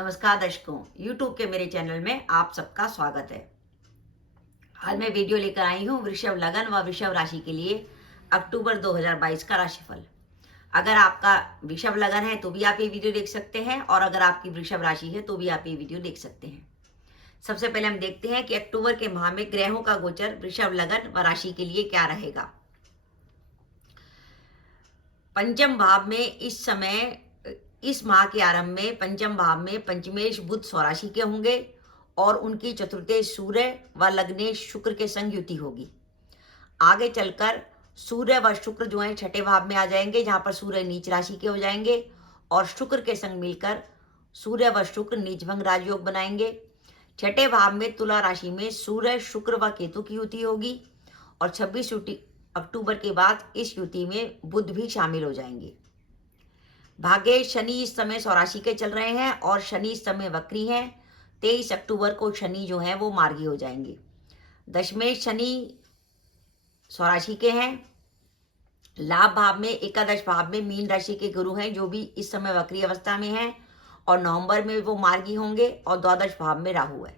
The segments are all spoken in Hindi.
नमस्कार दर्शकों, YouTube के मेरे चैनल में आप सबका स्वागत है। आज मैं वीडियो लेकर आई हूँ वृषभ लगन व वृषभ राशि के लिए अक्टूबर 2022 का राशिफल। अगर आपका वृषभ लगन है तो भी आप ये वीडियो देख सकते हैं और अगर आपकी वृषभ राशि है तो भी आप ये वीडियो देख सकते हैं। सबसे पहले हम देखते हैं कि अक्टूबर के माह में ग्रहों का गोचर वृषभ लगन व राशि के लिए क्या रहेगा। पंचम भाव में इस समय इस माह के आरंभ में पंचम भाव में पंचमेश बुध स्वराशि के होंगे और उनकी चतुर्थे सूर्य व लग्नेश शुक्र के संग युति होगी। आगे चलकर सूर्य व शुक्र जो है छठे भाव में आ जाएंगे, जहां पर सूर्य नीच राशि के हो जाएंगे और शुक्र के संग मिलकर सूर्य व शुक्र नीचभंग राजयोग बनाएंगे। छठे भाव में तुला राशि में सूर्य शुक्र व केतु की युति होगी और 26 अक्टूबर के बाद इस युति में बुध भी शामिल हो जाएंगे। भाग्य शनि इस समय स्वराशि के चल रहे हैं और शनि इस समय वक्री हैं। 23 अक्टूबर को शनि जो है वो मार्गी हो जाएंगे। दशमेश शनि स्वराशि के हैं। लाभ भाव में एकादश भाव में मीन राशि के गुरु हैं, जो भी इस समय वक्री अवस्था में हैं और नवंबर में वो मार्गी होंगे और द्वादश भाव में राहु है।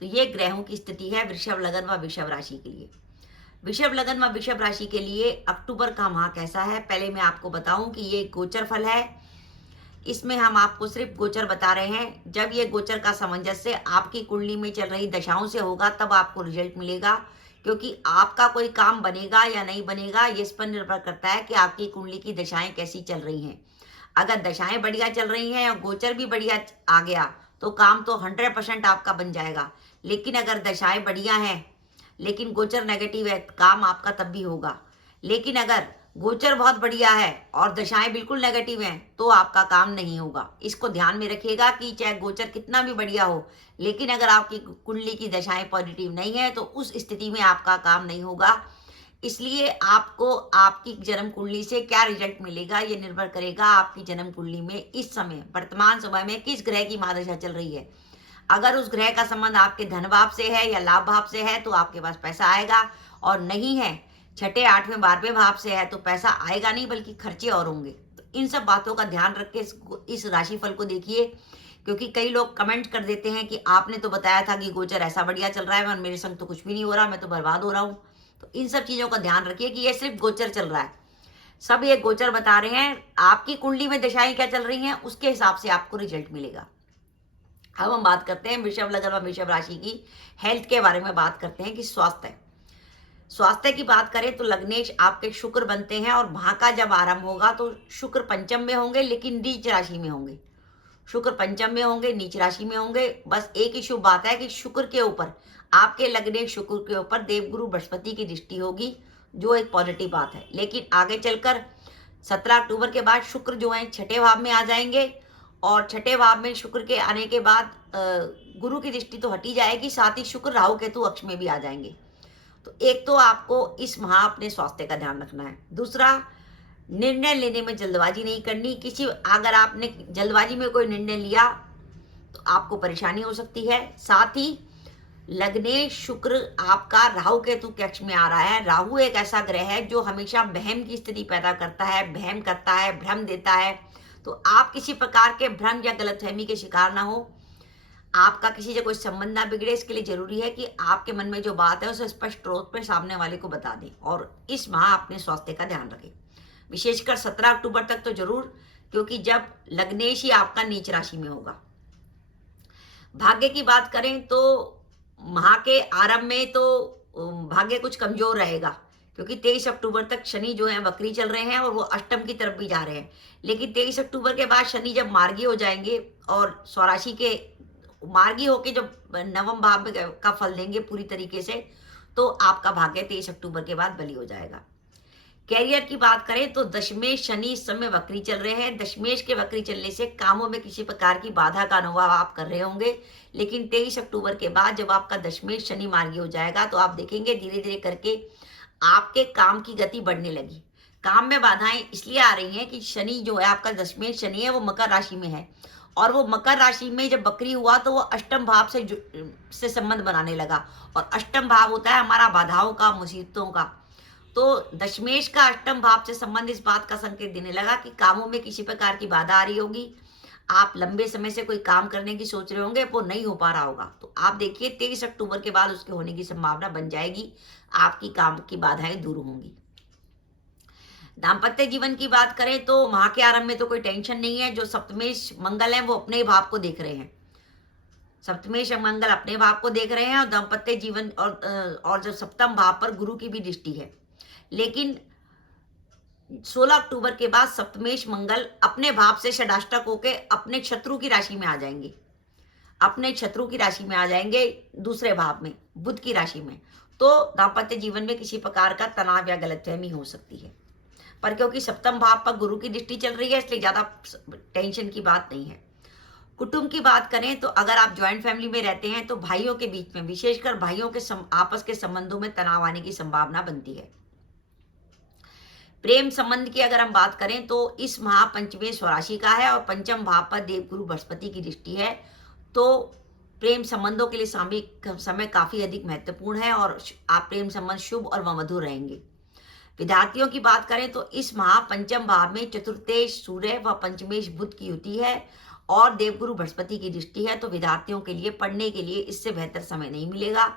तो ये ग्रहों की स्थिति है वृषभ लगन व वृषभ राशि के लिए। वृषभ लगन व वृषभ राशि के लिए अक्टूबर का माह कैसा है, पहले मैं आपको बताऊं कि ये गोचर फल है। इसमें हम आपको सिर्फ गोचर बता रहे हैं। जब ये गोचर का सामंजस्य आपकी कुंडली में चल रही दशाओं से होगा तब आपको रिजल्ट मिलेगा, क्योंकि आपका कोई काम बनेगा या नहीं बनेगा ये इस पर निर्भर करता है कि आपकी कुंडली की दशाएं कैसी चल रही हैं। अगर दशाएं बढ़िया चल रही हैं और गोचर भी बढ़िया आ गया तो काम तो 100% आपका बन जाएगा। लेकिन अगर दशाएं बढ़िया हैं लेकिन गोचर नेगेटिव है, काम आपका तब भी होगा। लेकिन अगर गोचर बहुत बढ़िया है और दशाएं बिल्कुल नेगेटिव हैं तो आपका काम नहीं होगा। इसको ध्यान में रखिएगा कि चाहे गोचर कितना भी बढ़िया हो, लेकिन अगर आपकी कुंडली की दशाएं पॉजिटिव नहीं है तो उस स्थिति में आपका काम नहीं होगा। इसलिए आपको आपकी जन्म कुंडली से क्या रिजल्ट मिलेगा ये निर्भर करेगा आपकी जन्म कुंडली में इस समय वर्तमान समय में किस ग्रह की महादशा चल रही है। अगर उस ग्रह का संबंध आपके धन भाव से है या लाभ भाव से है तो आपके पास पैसा आएगा, और नहीं है छठे आठवें 12वें भाव से है तो पैसा आएगा नहीं बल्कि खर्चे और होंगे। तो इन सब बातों का ध्यान रख के इस राशिफल को देखिए, क्योंकि कई लोग कमेंट कर देते हैं कि आपने तो बताया था कि गोचर ऐसा बढ़िया चल रहा है, मेरे संग तो कुछ भी नहीं हो रहा, मैं तो बर्बाद हो रहा हूँ। तो इन सब चीजों का ध्यान रखिए कि ये सिर्फ गोचर चल रहा है। सब ये गोचर बता रहे हैं, आपकी कुंडली में दशाएं क्या चल रही हैं उसके हिसाब से आपको रिजल्ट मिलेगा। अब हम बात करते हैं वृषभ लगन व वृषभ राशि की हेल्थ के बारे में बात करते हैं कि स्वास्थ्य की बात करें तो लग्नेश आपके शुक्र बनते हैं और माह का जब आरंभ होगा तो शुक्र पंचम में होंगे लेकिन नीच राशि में होंगे। शुक्र पंचम में होंगे, नीच राशि में होंगे। बस एक ही शुभ बात है कि शुक्र के ऊपर आपके लग्नेश शुक्र के ऊपर देवगुरु बृहस्पति की दृष्टि होगी, जो एक पॉजिटिव बात है। लेकिन आगे चलकर 17 अक्टूबर के बाद शुक्र जो है छठे भाव में आ जाएंगे और छठे भाव में शुक्र के आने के बाद गुरु की दृष्टि तो हटी जाएगी, साथ ही शुक्र राहु केतु अक्ष में भी आ जाएंगे। तो एक तो आपको इस माह अपने स्वास्थ्य का ध्यान रखना है। दूसरा, निर्णय लेने में जल्दबाजी नहीं करनी। अगर आपने जल्दबाजी में कोई निर्णय लिया तो आपको परेशानी हो सकती है। साथ ही लग्नेश शुक्र आपका राहु केतु के अक्ष में आ रहा है। राहु एक ऐसा ग्रह है जो हमेशा वहम की स्थिति पैदा करता है, वहम करता है, भ्रम देता है। तो आप किसी प्रकार के भ्रम या गलतफहमी के शिकार ना हो, आपका किसी से कोई संबंध ना बिगड़े। इसके लिए जरूरी है कि आपके मन में जो बात है उसे स्पष्ट रूप में सामने वाले को बता दें और इस माह अपने स्वास्थ्य का ध्यान रखें, विशेषकर 17 अक्टूबर तक तो जरूर, क्योंकि जब लग्नेश ही आपका नीच राशि में होगा। भाग्य की बात करें तो माह के आरंभ में तो भाग्य कुछ कमजोर रहेगा, क्योंकि 23 अक्टूबर तक शनि जो है वक्री चल रहे हैं और वो अष्टम की तरफ भी जा रहे हैं। लेकिन 23 अक्टूबर के बाद शनि जब मार्गी हो जाएंगे और स्वराशि के मार्गी होके जब नवम भाव में का फल देंगे पूरी तरीके से, तो आपका भाग्य 23 अक्टूबर के बाद बली हो जाएगा। कैरियर की बात करें तो दशमेश शनि इस समय वक्री चल रहे हैं। दशमेश के वक्री चलने से कामों में किसी प्रकार की बाधा का अनुभव आप कर रहे होंगे, लेकिन 23 अक्टूबर के बाद जब आपका दशमेश शनि मार्गी हो जाएगा तो आप देखेंगे धीरे धीरे करके आपके काम की गति बढ़ने लगी। काम में बाधाएं इसलिए आ रही हैं कि शनि जो है आपका दशमेश शनि है वो मकर राशि में है, और वो मकर राशि में जब वक्री हुआ तो वो अष्टम भाव से संबंध बनाने लगा, और अष्टम भाव होता है हमारा बाधाओं का, मुसीबतों का। तो दशमेश का अष्टम भाव से संबंध इस बात का संकेत देने लगा कि कामों में किसी प्रकार की बाधा आ रही होगी, आप लंबे समय से कोई काम करने की सोच रहे होंगे, वो नहीं हो पा रहा होगा, तो आप देखिए 23 अक्टूबर के बाद उसके होने की संभावना बन जाएगी। आपकी काम की बाधाएं दूर होंगी। दाम्पत्य जीवन की बात करें तो माह के आरंभ में तो कोई टेंशन नहीं है। जो सप्तमेश मंगल है वो अपने भाव को देख रहे हैं। सप्तमेश मंगल अपने भाव को देख रहे हैं और दाम्पत्य जीवन और जो सप्तम भाव पर गुरु की भी दृष्टि है। लेकिन 16 अक्टूबर के बाद सप्तमेश मंगल अपने भाव से षडाष्टक होके अपने शत्रु की राशि में आ जाएंगे। अपने शत्रु की राशि में आ जाएंगे, दूसरे भाव में, बुध की राशि में। तो दाम्पत्य जीवन में किसी प्रकार का तनाव या गलतफहमी हो सकती है, पर क्योंकि सप्तम भाव पर गुरु की दृष्टि चल रही है इसलिए ज्यादा टेंशन की बात नहीं है। कुटुंब की बात करें तो अगर आप ज्वाइंट फैमिली में रहते हैं तो भाइयों के बीच में, विशेषकर भाइयों के आपस के संबंधों में तनाव आने की संभावना बनती है। प्रेम संबंध की अगर हम बात करें तो इस माह पंचमेश स्वराशि का है और पंचम भाव पर देवगुरु बृहस्पति की दृष्टि है। तो प्रेम संबंधों के लिए समय काफी अधिक महत्वपूर्ण है और आप प्रेम संबंध शुभ और मधुर रहेंगे। विद्यार्थियों की बात करें तो इस माह पंचम भाव में चतुर्थेश सूर्य व पंचमेश बुध की युति है और देवगुरु बृहस्पति की दृष्टि है। तो विद्यार्थियों के लिए पढ़ने के लिए इससे बेहतर समय नहीं मिलेगा।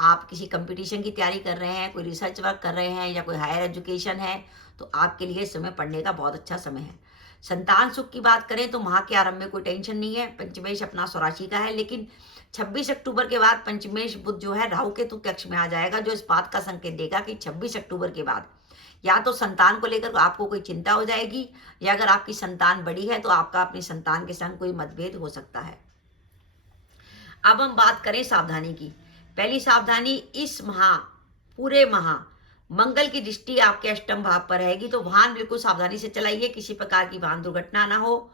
आप किसी कंपटीशन की तैयारी कर रहे हैं, कोई रिसर्च वर्क कर रहे हैं या कोई हायर एजुकेशन है, तो आपके लिए समय पढ़ने का बहुत अच्छा समय है। संतान सुख की बात करें तो माह के आरंभ में कोई टेंशन नहीं है। पंचमेश अपना स्वराशि का है, लेकिन 26 अक्टूबर के बाद पंचमेश बुध जो है राहु केतु कक्ष में आ जाएगा, जो इस बात का संकेत देगा कि 26 अक्टूबर के बाद या तो संतान को लेकर आपको कोई चिंता हो जाएगी, या अगर आपकी संतान बड़ी है तो आपका अपनी संतान के संग कोई मतभेद हो सकता है। अब हम बात करें सावधानी की। पहली सावधानी, इस माह, पूरे माह मंगल की दृष्टि आपके अष्टम भाव पर रहेगी, तो वाहन बिल्कुल सावधानी से चलाइए, किसी प्रकार की वाहन दुर्घटना ना हो।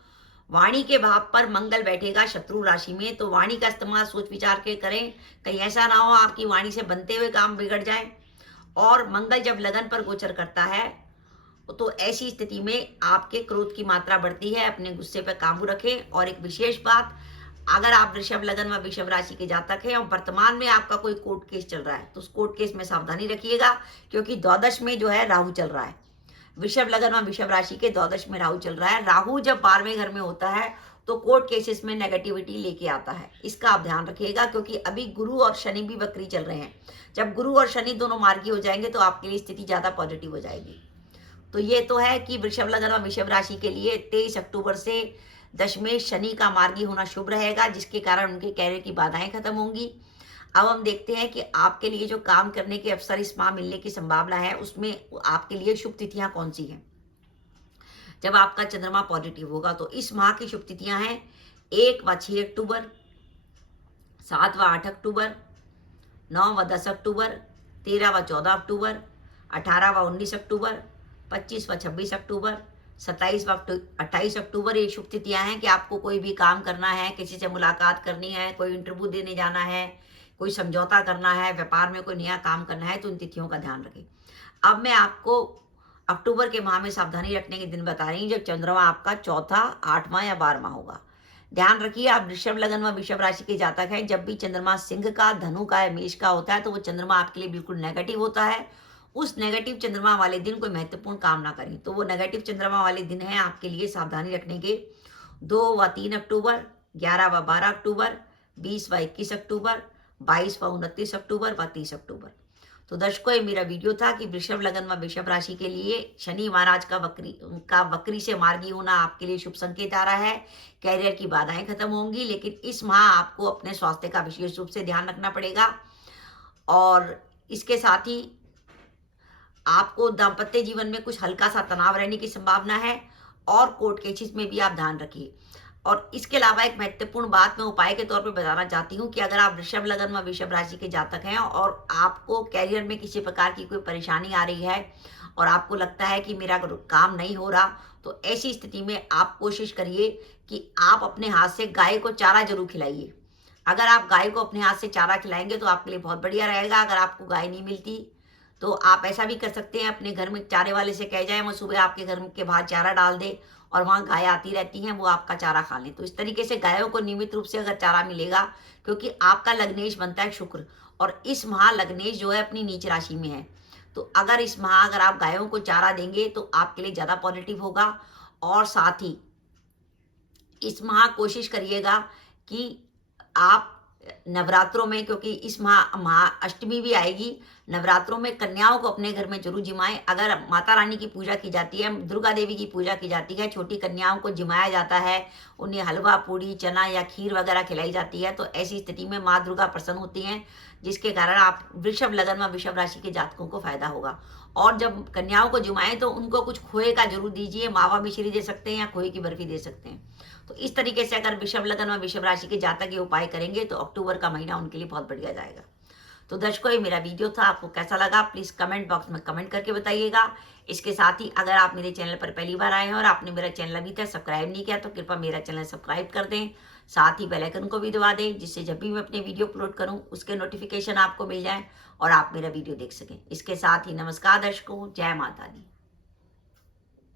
वाणी के भाव पर मंगल बैठेगा शत्रु राशि में, तो वाणी का इस्तेमाल सोच विचार के करें, कहीं ऐसा ना हो आपकी वाणी से बनते हुए काम बिगड़ जाए। और मंगल जब लगन पर गोचर करता है तो ऐसी स्थिति में आपके क्रोध की मात्रा बढ़ती है। अपने गुस्से पर काबू रखें। और एक विशेष बात, अगर आप वृषभ लगन व वृषभ राशि के जातक हैं और वर्तमान में आपका कोई कोर्ट केस चल रहा है तो उस कोर्ट केस में सावधानी रखिएगा, क्योंकि द्वादश में जो है राहु चल रहा है। वृषभ लगन व वृषभ राशि के द्वादश में राहु चल रहा है। राहु जब 12वें घर में होता है तो कोर्ट केसेस में नेगेटिविटी लेके आता है, इसका आप ध्यान रखिएगा, क्योंकि अभी गुरु और शनि भी वक्री चल रहे हैं। जब गुरु और शनि दोनों मार्गी हो जाएंगे तो आपके लिए स्थिति ज्यादा पॉजिटिव हो जाएगी। तो ये तो है कि वृषभ लगन व वृषभ राशि के लिए 23 अक्टूबर से दशमेश शनि का मार्गी होना शुभ रहेगा, जिसके कारण उनके कैरियर की बाधाएं खत्म होंगी। अब हम देखते हैं कि आपके लिए जो काम करने के अवसर इस माह मिलने की संभावना है, उसमें आपके लिए शुभ तिथियां कौन सी हैं। जब आपका चंद्रमा पॉजिटिव होगा तो इस माह की शुभ तिथियां हैं 1 व 6 अक्टूबर, 7 व 8 अक्टूबर, 9 व 10 अक्टूबर, 13 व 14 अक्टूबर, 18 व 19 अक्टूबर, 25 व 26 अक्टूबर, 27 व 28 अक्टूबर। ये शुभ तिथियां हैं कि आपको कोई भी काम करना है, किसी से मुलाकात करनी है, कोई इंटरव्यू देने जाना है, कोई समझौता करना है, व्यापार में कोई नया काम करना है, तो इन तिथियों का ध्यान रखें। अब मैं आपको अक्टूबर के माह में सावधानी रखने के दिन बता रही हूँ जब चंद्रमा आपका चौथा, 8वां या 12वां होगा। ध्यान रखिए, आप वृषभ लगन व वृषभ राशि के जातक हैं, जब भी चंद्रमा सिंह का, धनु का या मेष का होता है तो वो चंद्रमा आपके लिए बिल्कुल नेगेटिव होता है। उस नेगेटिव चंद्रमा वाले दिन कोई महत्वपूर्ण काम ना करें। तो वो नेगेटिव चंद्रमा वाले दिन है आपके लिए सावधानी रखने के 2 व 3 अक्टूबर, 11 व 12 अक्टूबर, 20 व 21 अक्टूबर, 22 व 29 अक्टूबर व 30 अक्टूबर। तो दर्शकों, ये मेरा वीडियो था कि वृषभ लगन व वृषभ राशि के लिए शनि महाराज का वक्री से मार्गी होना आपके लिए शुभ संकेत आ रहा है। कैरियर की बाधाएं खत्म होंगी, लेकिन इस माह आपको अपने स्वास्थ्य का विशेष रूप से ध्यान रखना पड़ेगा। और इसके साथ ही आपको दाम्पत्य जीवन में कुछ हल्का सा तनाव रहने की संभावना है और कोर्ट केसेस में भी आप ध्यान रखिए। और इसके अलावा एक महत्वपूर्ण बात मैं उपाय के तौर पे बताना चाहती हूँ कि अगर आप वृषभ लगन व वृषभ राशि के जातक हैं और आपको कैरियर में किसी प्रकार की कोई परेशानी आ रही है और आपको लगता है कि मेरा काम नहीं हो रहा, तो ऐसी स्थिति में आप कोशिश करिए कि आप अपने हाथ से गाय को चारा जरूर खिलाइए। अगर आप गाय को अपने हाथ से चारा खिलाएंगे तो आपके लिए बहुत बढ़िया रहेगा। अगर आपको गाय नहीं मिलती तो आप ऐसा भी कर सकते हैं, अपने घर में चारे वाले से कह जाए वो सुबह आपके घर के बाहर चारा डाल दे और वहाँ गाय आती रहती हैं, वो आपका चारा खा लें। तो इस तरीके से गायों को नियमित रूप से अगर चारा मिलेगा, क्योंकि आपका लग्नेश बनता है शुक्र और इस माह लग्नेश जो है अपनी नीच राशि में है, तो अगर इस माह अगर आप गायों को चारा देंगे तो आपके लिए ज़्यादा पॉजिटिव होगा। और साथ ही इस माह कोशिश करिएगा कि आप नवरात्रों में, क्योंकि इस माह अष्टमी भी आएगी, नवरात्रों में कन्याओं को अपने घर में जरूर जिमाएं। अगर माता रानी की पूजा की जाती है, दुर्गा देवी की पूजा की जाती है, छोटी कन्याओं को जिमाया जाता है, उन्हें हलवा पूड़ी चना या खीर वगैरह खिलाई जाती है, तो ऐसी स्थिति में माँ दुर्गा प्रसन्न होती हैं, जिसके कारण आप वृषभ लगन व वृषभ राशि के जातकों को फायदा होगा। और जब कन्याओं को जिमाएं तो उनको कुछ खोए का जरूर दीजिए, मावा मिश्री दे सकते हैं या खोए की बर्फी दे सकते हैं। तो इस तरीके से अगर वृषभ लगन और वृषभ राशि के जातक ये उपाय करेंगे तो अक्टूबर का महीना उनके लिए बहुत बढ़िया जाएगा। तो दर्शकों, ये मेरा वीडियो था, आपको कैसा लगा प्लीज कमेंट बॉक्स में कमेंट करके बताइएगा। इसके साथ ही अगर आप मेरे चैनल पर पहली बार आए हैं और आपने मेरा चैनल अभी तक सब्सक्राइब नहीं किया तो कृपया मेरा चैनल सब्सक्राइब कर दें, साथ ही बेल आइकन को भी दबा दें, जिससे जब भी मैं अपने वीडियो अपलोड करूं उसके नोटिफिकेशन आपको मिल जाए और आप मेरा वीडियो देख सकें। इसके साथ ही नमस्कार दर्शकों, जय माता दी।